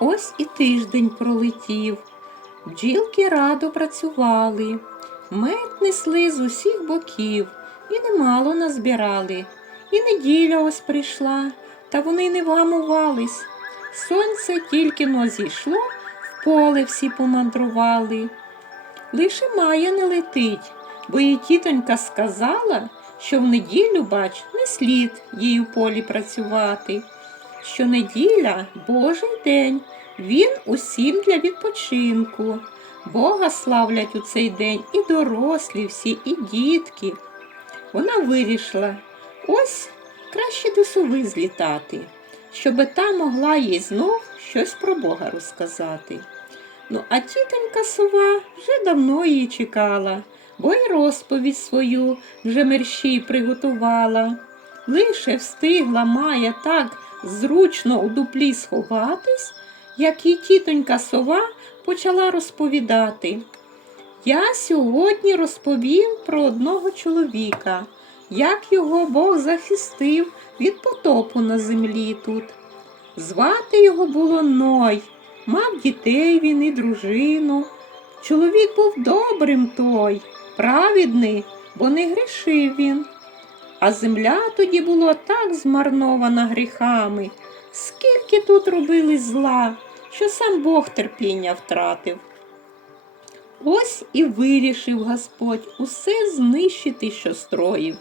Ось і тиждень пролетів. Бджілки радо працювали, мед несли з усіх боків, і немало назбирали. І неділя ось прийшла, та вони не вгамувались. Сонце тільки но зійшло, в поле всі помандрували. Лише Майя не летить, бо їй тітонька сказала, що в неділю, бач, не слід їй у полі працювати. Що неділя Божий день, він усім для відпочинку. Бога славлять у цей день і дорослі всі, і дітки. Вона вирішила, ось краще до сови злітати, щоби та могла їй знов щось про Бога розказати. Ну, а тітонька сова вже давно її чекала, бо й розповідь свою вже мерщій приготувала. Лише встигла Майя так зручно у дуплі сховатись, як і тітонька сова почала розповідати. Я сьогодні розповім про одного чоловіка, як його Бог захистив від потопу на землі тут. Звати його було Ной, мав дітей він і дружину. Чоловік був добрим той, праведний, бо не грішив він. А земля тоді була так змарнована гріхами, скільки тут робили зла, що сам Бог терпіння втратив. Ось і вирішив Господь усе знищити, що строїв.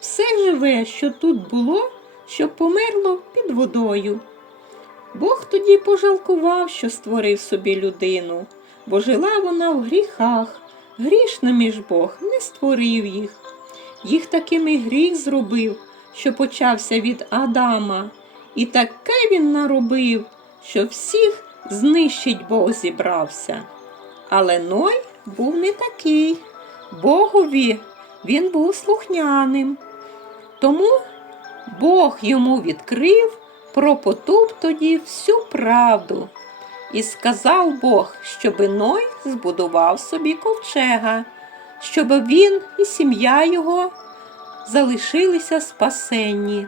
Все живе, що тут було, що померло під водою. Бог тоді пожалкував, що створив собі людину, бо жила вона в гріхах, грішними ж Бог не створив їх. Їх такими гріх зробив, що почався від Адама, і таке він наробив, що всіх знищить Бог зібрався. Але Ной був не такий. Богові він був слухняним. Тому Бог йому відкрив про потоп тоді всю правду. І сказав Бог, щоби Ной збудував собі ковчега, щоб він і сім'я його залишилися спасенні.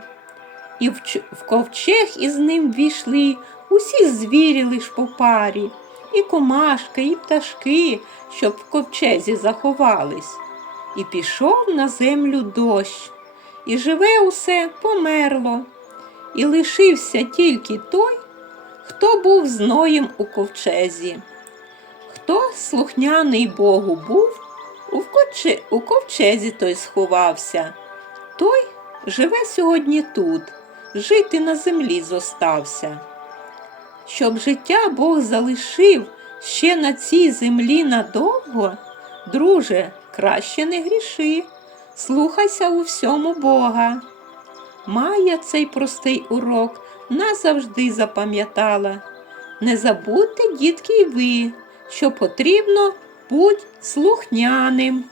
І в, ковчег із ним війшли усі звірі лиш по парі, і комашки, і пташки, щоб в ковчезі заховались. І пішов на землю дощ, і живе усе померло, і лишився тільки той, хто був з Ноєм у ковчезі. Хто слухняний Богу був, у ковчезі той сховався. Той живе сьогодні тут, жити на землі зостався. Щоб життя Бог залишив ще на цій землі надовго, друже, краще не гріши, слухайся у всьому Бога. Майя цей простий урок назавжди запам'ятала. Не забудьте, дітки, й ви, що потрібно будь слухняним.